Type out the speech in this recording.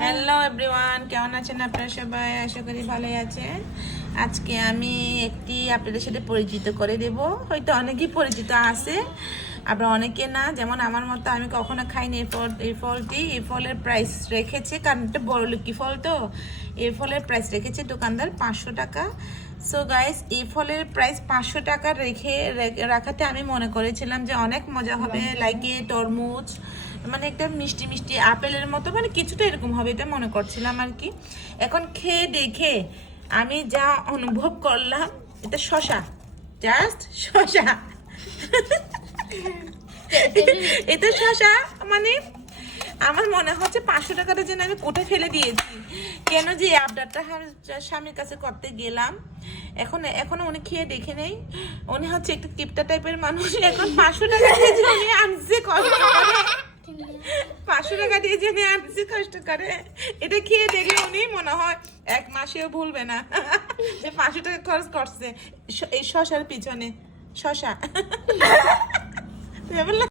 Hello everyone, কেমন আছেন আপনারা সবাই? আশা করি ভালোই আছেন। আজকে আমি একটি আপনাদের সাথে পরিচিত করে দেব। হয়তো অনেকেই পরিচিত আছে, আবার অনেকে না। যেমন আমার মতো আমি কখনো খাইনি এই ফলটি। এই ফলের প্রাইস রেখেছে, কারণ এটা বড়লোকি ফল, তো এই ফলের প্রাইস রেখেছে দোকানদার 500 টাকা। সো গাইস, এই ফলের প্রাইস 500 টাকা রাখাতে আমি মনে করেছিলাম যে অনেক মজা হবে, লাইক তরমুজ, মানে একটা মিষ্টি মিষ্টি আপেলের মতো, মানে কিছুটা এরকম হবে এটা মনে করছিলাম আর কি। এখন খেয়ে দেখে আমি যা অনুভব করলাম, এটা শসা, জাস্ট শসা। এটা শসা, মানে আমার মনে হচ্ছে 500 টাকাটা যেন আমি কোটে ফেলে দিয়েছি। কেন যে এই আবদারটা স্বামীর কাছে করতে গেলাম। এখনো উনি খেয়ে দেখে নেই। উনি হচ্ছে একটু কিপটা টাইপের মানুষ। এখন 500 টাকা দিয়ে যে উনি আনছে কষ্ট করে, 500 টাকা দিয়ে যে উনি আনছে কষ্ট করে, এটা খেয়ে দেখলে উনি মনে হয় 1 মাসেও ভুলবে না যে 500 টাকা খরচ করছে এই শসার পিছনে। শসা